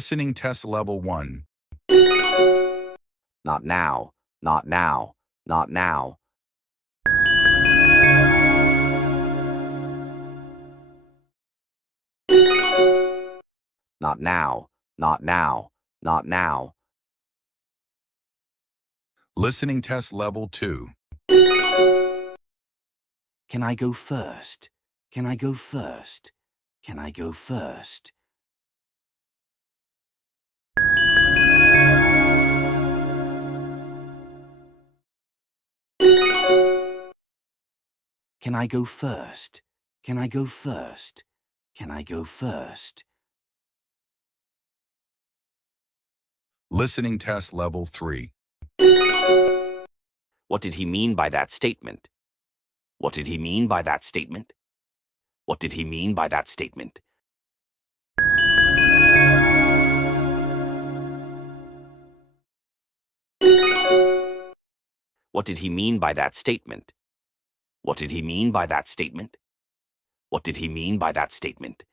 Listening test level 1. Not now, not now, not now. Not now, not now, not now. Listening test level 2. Can I go first? Can I go first? Can I go first? Can I go first? Can I go first? Can I go first? Listening test level 3. What did he mean by that statement? What did he mean by that statement? What did he mean by that statement? What did he mean by that statement? What did he mean by that statement? What did he mean by that statement?